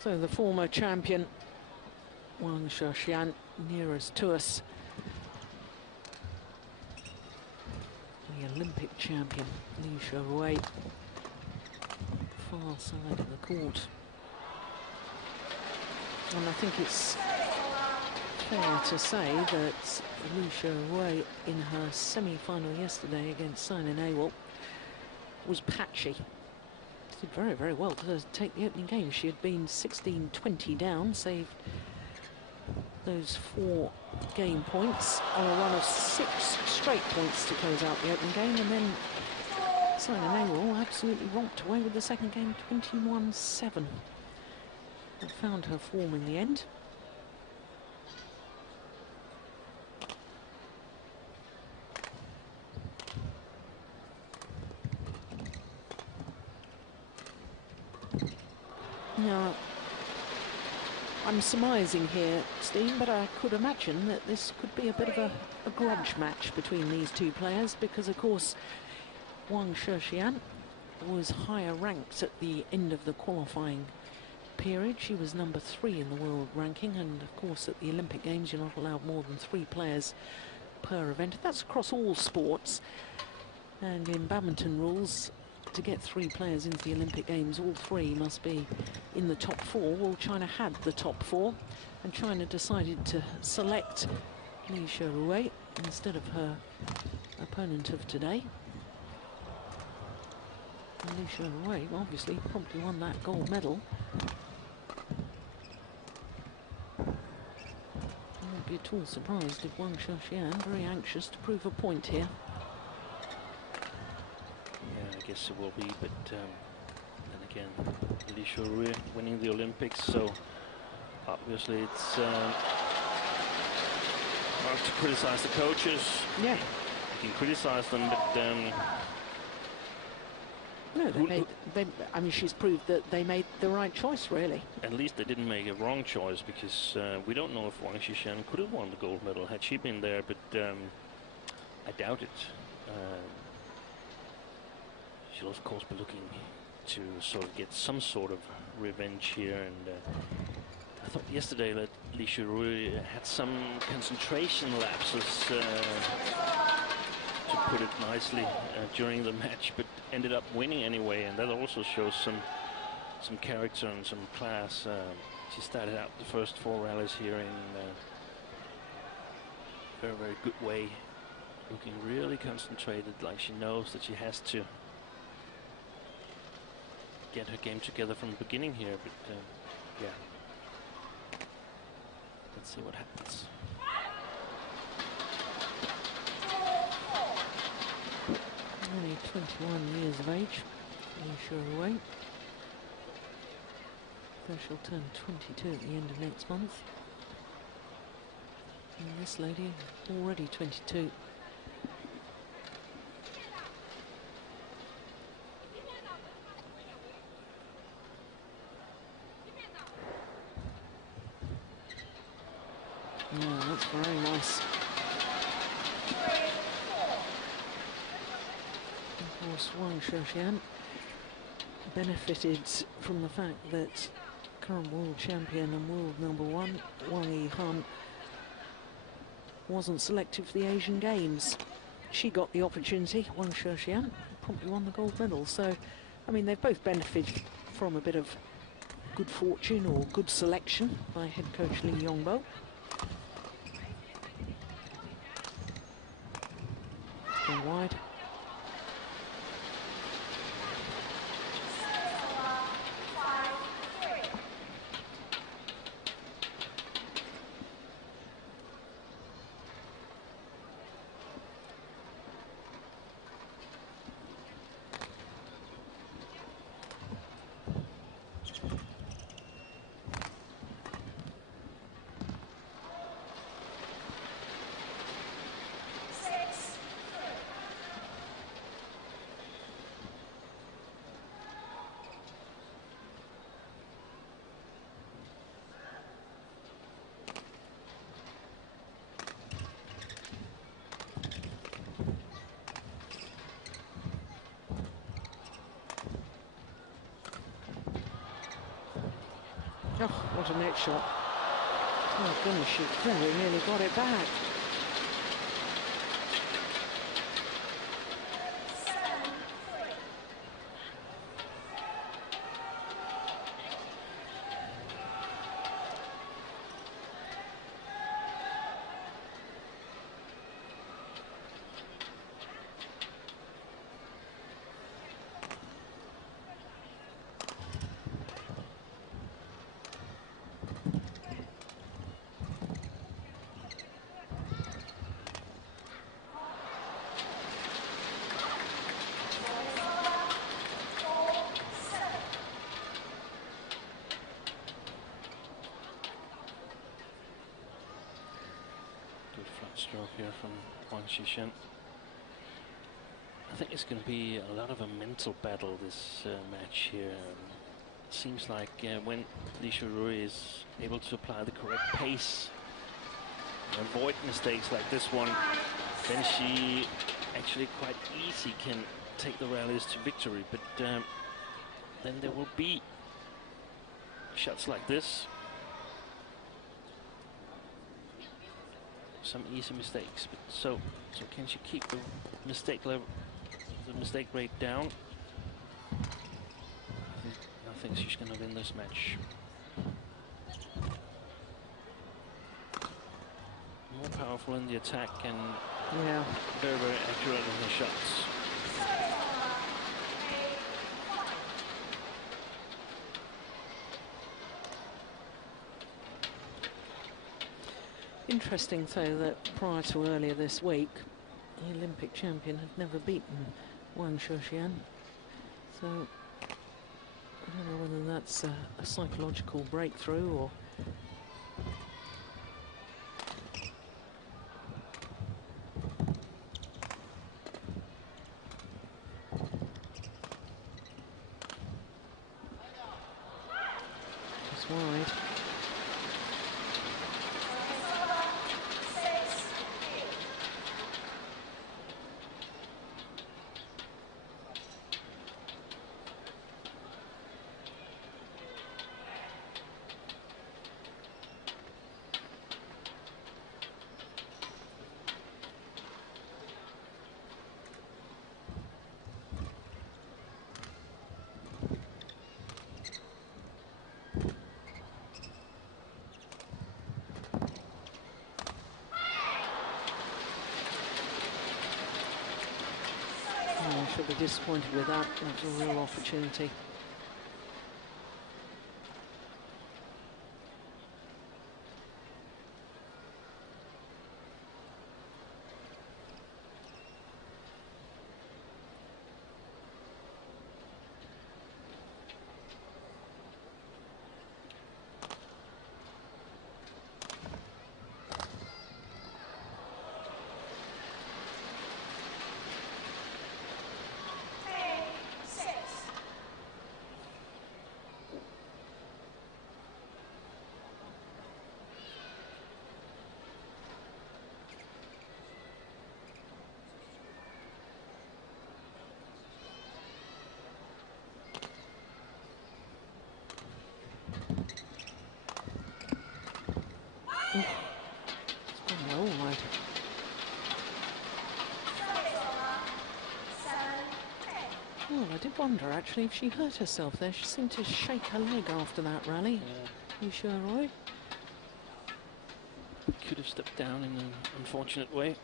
So the former champion, Wang Shixian, nearest to us. The Olympic champion, Xuerui, far side of the court. And I think it's fair to say that Xuerui, in her semi-final yesterday against Sina Nawal, was patchy. She did very, very well to take the opening game. She had been 16-20 down, saved those 4 game points on a run of 6 straight points to close out the opening game, and then Sina Nawal absolutely romped away with the second game, 21-7. And found her form in the end. Now, I'm surmising here, Steve, but I could imagine that this could be a bit of a grudge match between these two players, because, of course, Wang Shixian was higher ranked at the end of the qualifying period. She was number 3 in the world ranking, and, of course, at the Olympic Games, you're not allowed more than 3 players per event. That's across all sports, and in badminton rules, to get 3 players into the Olympic Games, all 3 must be in the top 4. Well, China had the top 4, and China decided to select Xuerui instead of her opponent of today. And Xuerui obviously promptly won that gold medal. I won't be at all surprised if Wang Shixian, very anxious to prove a point here. I guess it will be, but then again, Xuerui winning the Olympics, so obviously it's hard to criticize the coaches. Yeah. You can criticize them, but no, I mean, she's proved that they made the right choice, really. At least they didn't make a wrong choice, because we don't know if Wang Shixian could have won the gold medal had she been there, but I doubt it. She'll of course be looking to sort of get some sort of revenge here, and I thought yesterday that Xuerui had some concentration lapses, to put it nicely, during the match, but ended up winning anyway, and that also shows some character and some class. She started out the first 4 rallies here in a very, very good way, looking really concentrated, like she knows that she has to get her game together from the beginning here, but yeah, let's see what happens. Only 21 years of age, Xuerui. So she'll turn 22 at the end of next month. And this lady, already 22. Yeah, that's very nice. Of course, Wang Shixian benefited from the fact that current world champion and world #1, Wang Yihan, wasn't selected for the Asian Games. She got the opportunity. Wang Shixian promptly won the gold medal. So, I mean, they've both benefited from a bit of good fortune or good selection by head coach Li Yongbo. Going wide. Oh, what a net shot. Oh goodness, she very nearly got it back. Stroke here from Wang Shixian. I think it's going to be a lot of a mental battle, this match here. Seems like when Xuerui is able to apply the correct pace and avoid mistakes like this one, then she actually quite easy can take the rallies to victory. But then there will be shots like this. Some easy mistakes, but so can she keep the mistake level, the mistake rate down? I think she's going to win this match. More powerful in the attack and very, very accurate in her shots. Interesting, though, that prior to earlier this week, the Olympic champion had never beaten Wang Shixian. So I don't know whether that's a psychological breakthrough or... Just wide. She'll be disappointed with that. That's a real opportunity. It's gone well wide. Oh, I did wonder actually if she hurt herself there. She seemed to shake her leg after that rally. You sure, Roy? Could have stepped down in an unfortunate way.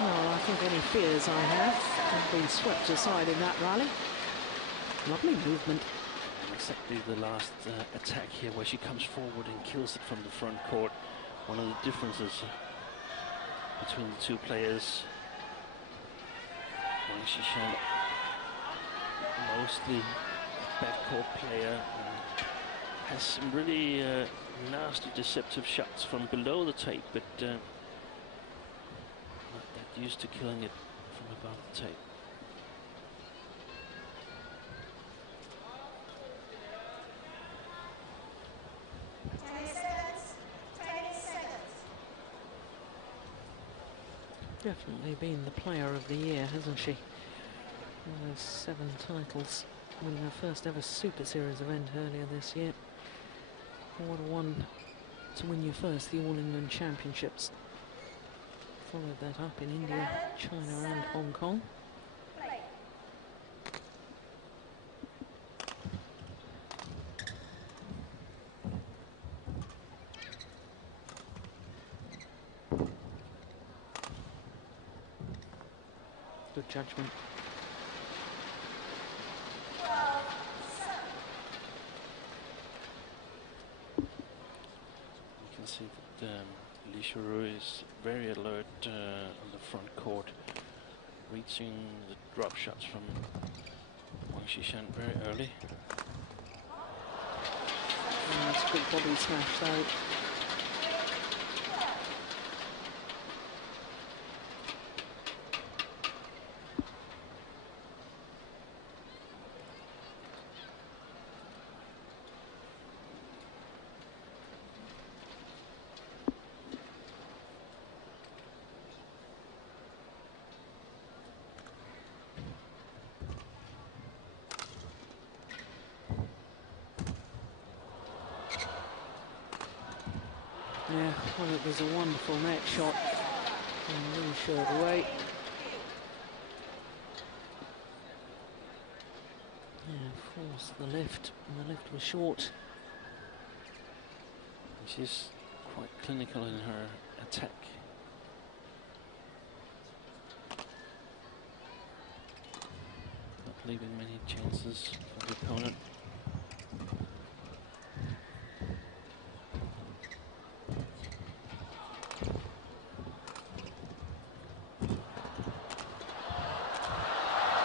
Well, I think any fears I have been swept aside in that rally. Lovely movement. Exactly the last attack here where she comes forward and kills it from the front court. One of the differences between the two players. Wang Shixian, mostly backcourt player, has some really nasty deceptive shots from below the tape, but not that used to killing it from above the tape. definitely been the player of the year, hasn't she? One of those 7 titles, winning her first ever Super Series event earlier this year. What a one to win your first, the All England Championships. Followed that up in India, China and Hong Kong. Good judgment. You can see that Xuerui is very alert on the front court, reaching the drop shots from Wang Shixian very early. That's a good body smash though. Yeah, well, it was a wonderful net shot from Xuerui. Yeah, forced the lift, and the lift was short. She's quite clinical in her attack. Not leaving many chances for the opponent.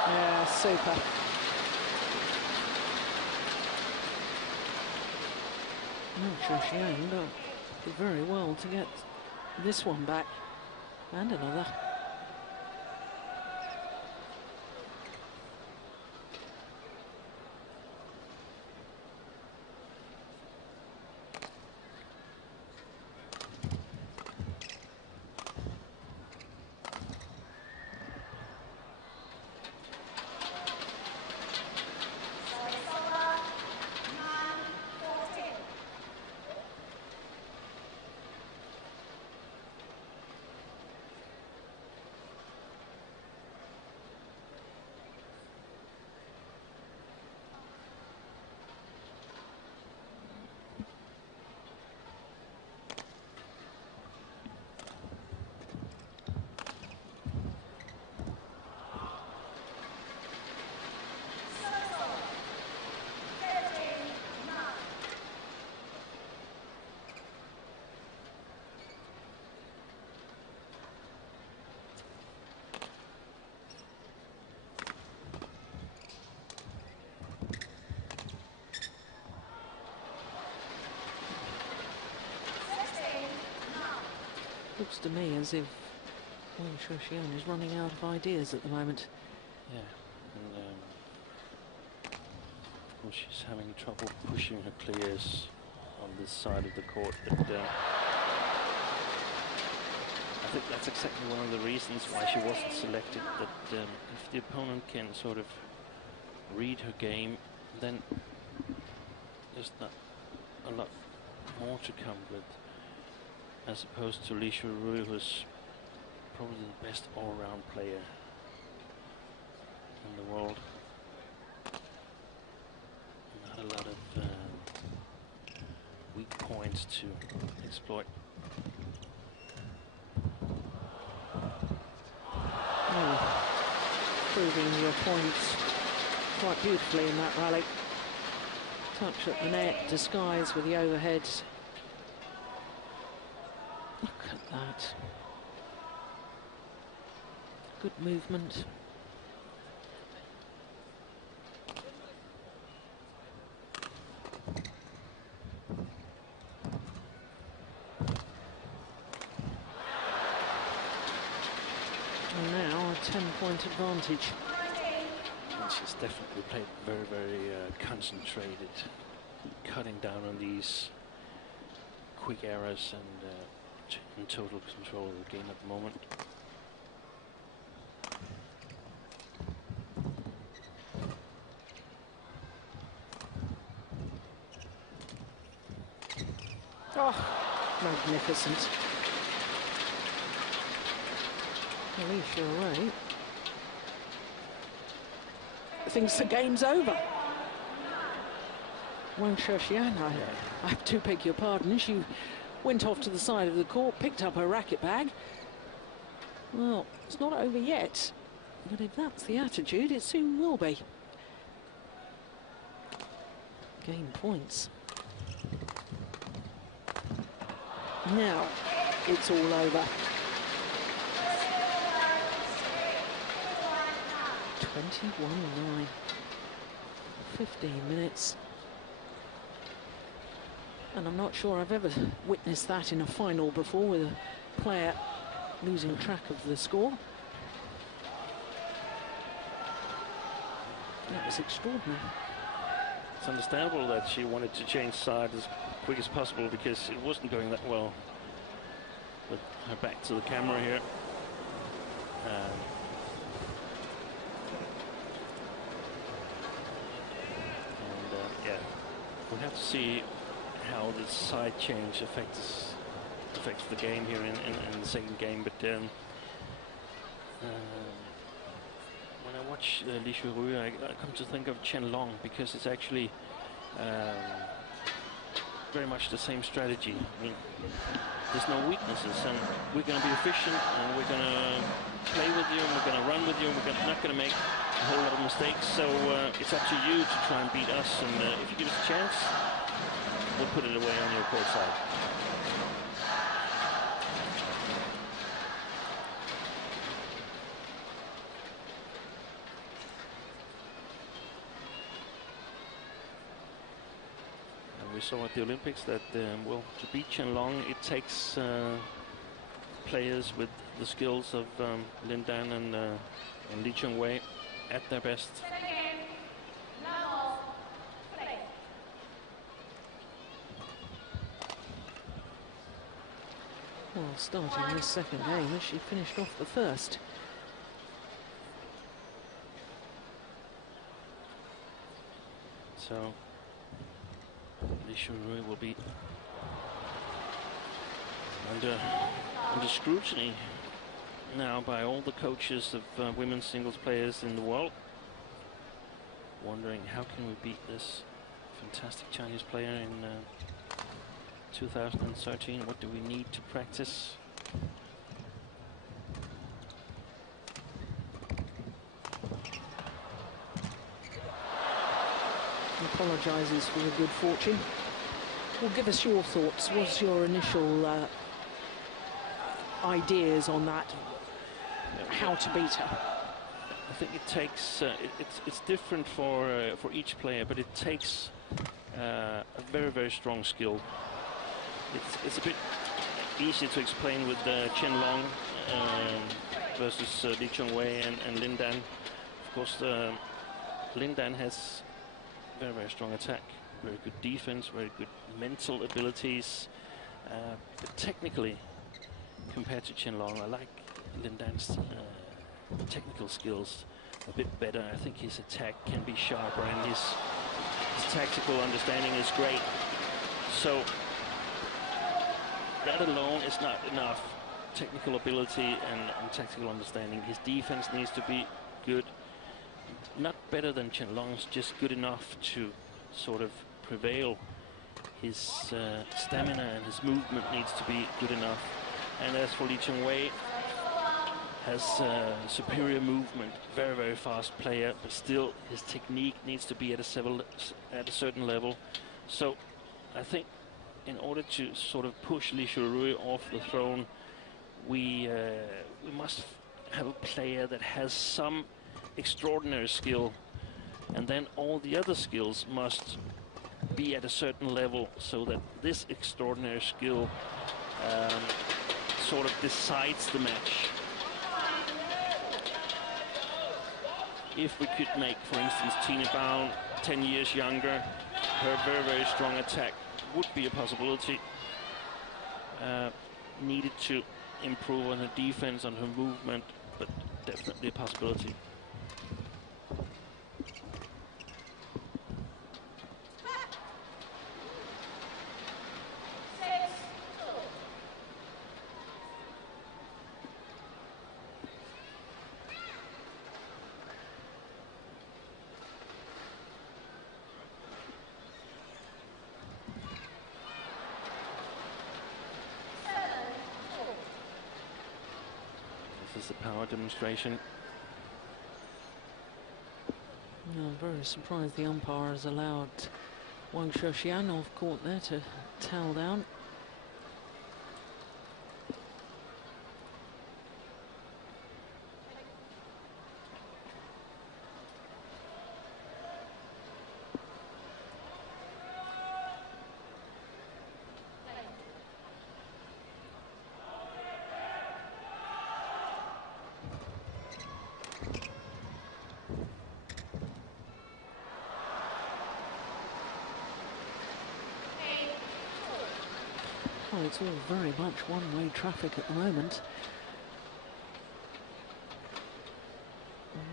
Yeah, super. Xuxian did very well to get this one back, and another. Looks to me as if Wang Shixian is running out of ideas at the moment. Yeah, and well, she's having trouble pushing her clears on this side of the court, but I think that's exactly one of the reasons why she wasn't selected, that if the opponent can sort of read her game, then there's not a lot more to come with, as opposed to Xuerui, who's probably the best all-round player in the world. Not a lot of weak points to exploit. Proving your points quite beautifully in that rally. Touch at the net, disguise with the overheads. Look at that. Good movement. And now a 10-point advantage. And she's definitely played very, very concentrated, cutting down on these quick errors and in total control of the game at the moment. Magnificent. Xuerui thinks the game's over. Wang Shixian, I have to beg your pardon. She went off to the side of the court, picked up her racket bag. Well, it's not over yet, but if that's the attitude, it soon will be. Game points. Now, it's all over. 21-9. 15 minutes. And I'm not sure I've ever witnessed that in a final before, with a player losing track of the score. That was extraordinary. It's understandable that she wanted to change sides as quick as possible, because it wasn't going that well. With her back to the camera here. Yeah, we'll have to see how this side change affects the game here in the second game. But when I watch Li Xuerui, I come to think of Chen Long, because it's actually very much the same strategy. I mean, there's no weaknesses, and we're going to be efficient, and we're going to play with you, and we're going to run with you, and we're not going to make a whole lot of mistakes. So it's up to you to try and beat us, and if you give us a chance, we'll put it away on your court side. And we saw at the Olympics that, well, to beat Chen Long, it takes players with the skills of Lin Dan and Li Xuerui at their best. Well, starting this second game as she finished off the first. So Li Xuerui will be under scrutiny now by all the coaches of women's singles players in the world, wondering how can we beat this fantastic Chinese player in 2013. What do we need to practice? Apologises for the good fortune. Well, give us your thoughts. What's your initial ideas on that? How to beat her? I think it takes. It's different for each player, but it takes a very strong skill. It's a bit easy to explain with Chen Long versus Li Xuerui and Lin Dan. Of course, Lin Dan has very strong attack, very good defense, very good mental abilities. But technically, compared to Chen Long, I like Lin Dan's technical skills a bit better. I think his attack can be sharper, and his tactical understanding is great. So that alone is not enough. Technical ability and tactical understanding. His defense needs to be good. Not better than Chen Long's, just good enough to sort of prevail. His stamina and his movement needs to be good enough. And as for Li Xuerui, has superior movement, very fast player, but still his technique needs to be at a certain level. So I think in order to sort of push Li Xuerui off the throne, we must have a player that has some extraordinary skill, and then all the other skills must be at a certain level, so that this extraordinary skill sort of decides the match. If we could make, for instance, Tine Baum 10 years younger, her very strong attack would be a possibility. Needed to improve on her defense, on her movement, but definitely a possibility. This is the power demonstration. No, I'm very surprised the umpire has allowed Wang Shixian off court there to towel down. Oh, it's all very much one-way traffic at the moment.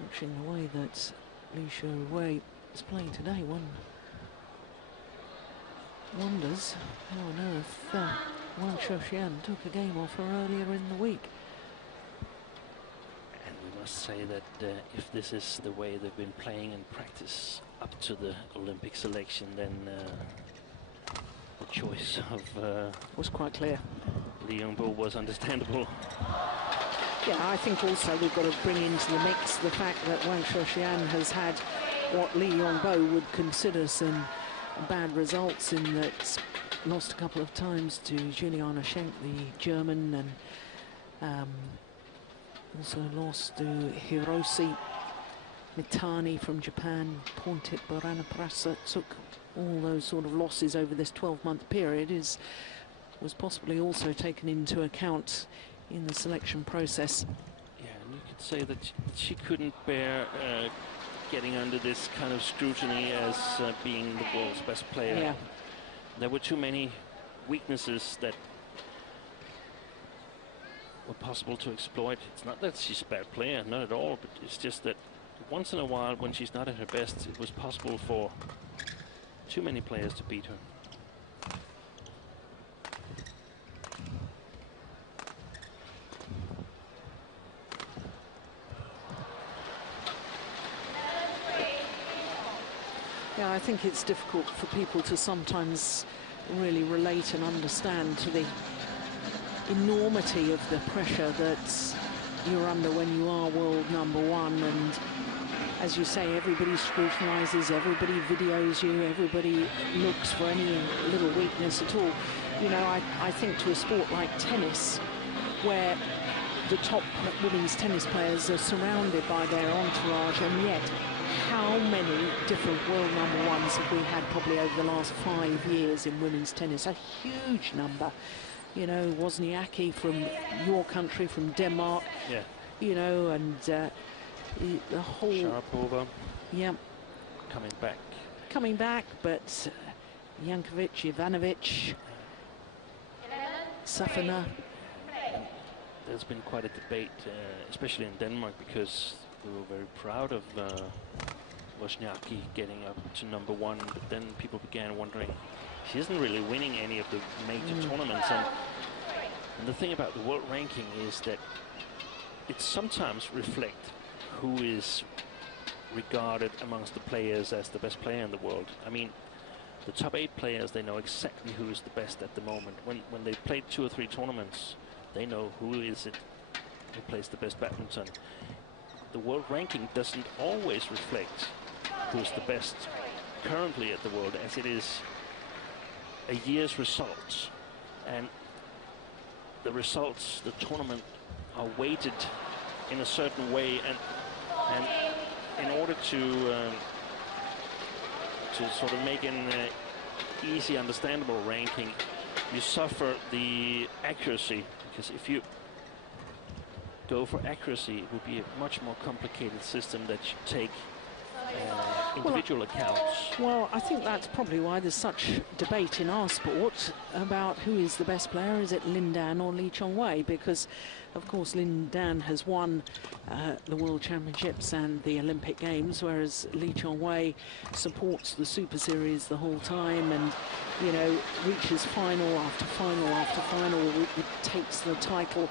Watching the way that Xuerui is playing today, one wonders how on earth Wang Shixian took a game off her earlier in the week. And we must say that if this is the way they've been playing in practice up to the Olympic selection, then the choice of was quite clear. Lee Yongbo was understandable. Yeah, I think also we've got to bring into the mix the fact that Wang Shixian has had what Lee Yongbo would consider some bad results, in that lost a couple of times to Juliana Schenk, the German, and also lost to Hiroshi Mitani from Japan. Pontit Baranaprasa took all those sort of losses over this 12-month period was possibly also taken into account in the selection process. Yeah, and you could say that she couldn't bear getting under this kind of scrutiny as being the world's best player. Yeah. There were too many weaknesses that were possible to exploit. It's not that she's a bad player, not at all, but it's just that once in a while, when she's not at her best, it was possible for too many players to beat her. Yeah, I think it's difficult for people to sometimes really relate and understand to the enormity of the pressure that you're under when you are world #1. And as you say, everybody scrutinises, everybody videos you, everybody looks for any little weakness at all. You know, I think to a sport like tennis, where the top women's tennis players are surrounded by their entourage, and yet how many different world #1s have we had probably over the last 5 years in women's tennis? A huge number. You know, Wozniacki from your country, from Denmark. Yeah. You know, and the whole... Sharapova. Yeah. Coming back. But Jankovic, Ivanovic, Safina. There's been quite a debate, especially in Denmark, because we were very proud of Wozniacki getting up to #1, but then people began wondering, she isn't really winning any of the major tournaments. And the thing about the world ranking is that it sometimes reflects who is regarded amongst the players as the best player in the world. I mean, the top 8 players, they know exactly who is the best at the moment. When they played 2 or 3 tournaments, they know who is it who plays the best badminton. The world ranking doesn't always reflect who's the best currently at the world, as it is a year's results, and the results, the tournament, are weighted in a certain way, and in order to sort of make an easy, understandable ranking, you suffer the accuracy, because if you go for accuracy, it would be a much more complicated system that you take individual accounts. Well, I think that's probably why there's such debate in our sport about who is the best player. Is it Lin Dan or Lee Chongwei? Because, of course, Lin Dan has won the World Championships and the Olympic Games, whereas Lee Chongwei supports the Super Series the whole time, and, you know, reaches final after final after final, takes the title.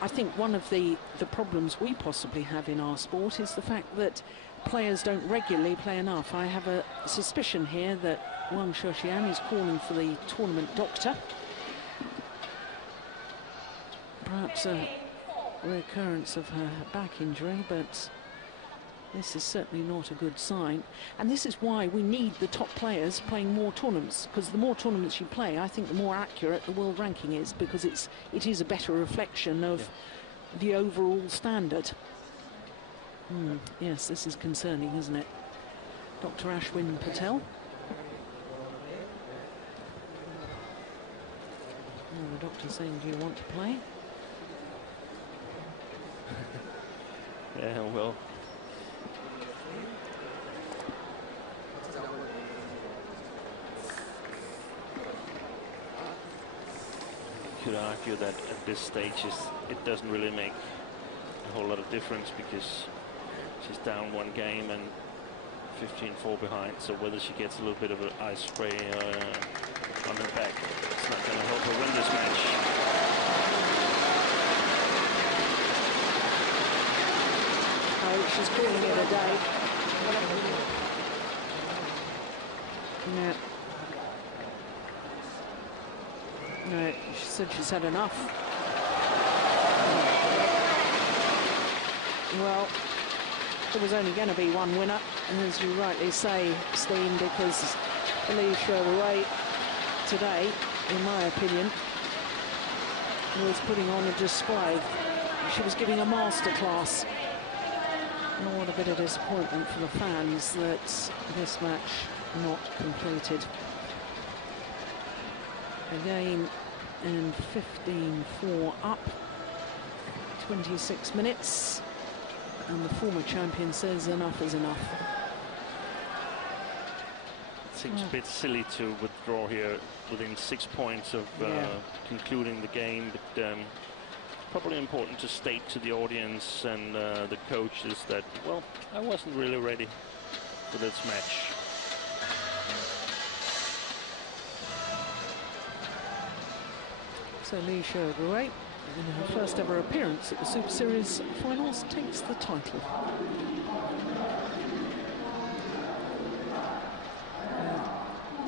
I think one of the problems we possibly have in our sport is the fact that players don't regularly play enough. I have a suspicion here that Wang Shixian is calling for the tournament doctor. Perhaps a recurrence of her back injury, but this is certainly not a good sign. And this is why we need the top players playing more tournaments, because the more tournaments you play, I think the more accurate the world ranking is, because it is a better reflection of the overall standard. Yes, this is concerning, isn't it? Dr. Ashwin Patel. The doctor saying, do you want to play? Yeah, well. You could argue that at this stage it doesn't really make a whole lot of difference, because she's down one game and 15-4 behind, so whether she gets a little bit of an ice spray on her back, it's not going to help her win this match. Oh, she's calling it a day. Yeah. No, she said she's had enough. Well, there was only going to be one winner, as you rightly say, Steen, because Xuerui today, in my opinion, was putting on a display. She was giving a masterclass. And what a bit of disappointment for the fans that this match not completed. Again, and 15-4 up, 26 minutes. And the former champion says enough is enough. It seems a bit silly to withdraw here within 6 points of concluding the game, but probably important to state to the audience and the coaches that, well, I wasn't really ready for this match. So Xuerui, in her first ever appearance at the Super Series finals, takes the title.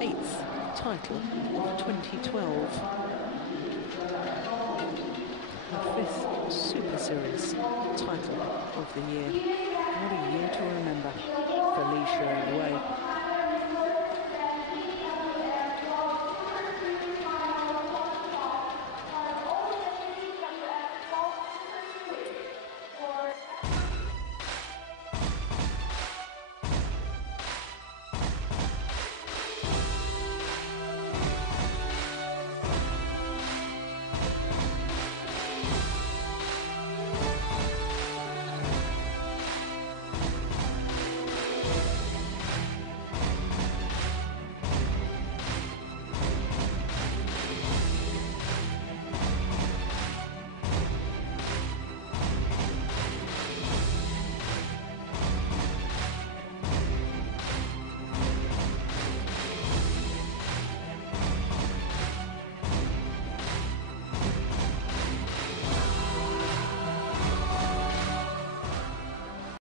Eighth title of 2012. Her fifth Super Series title of the year. What a year to remember for Xuerui.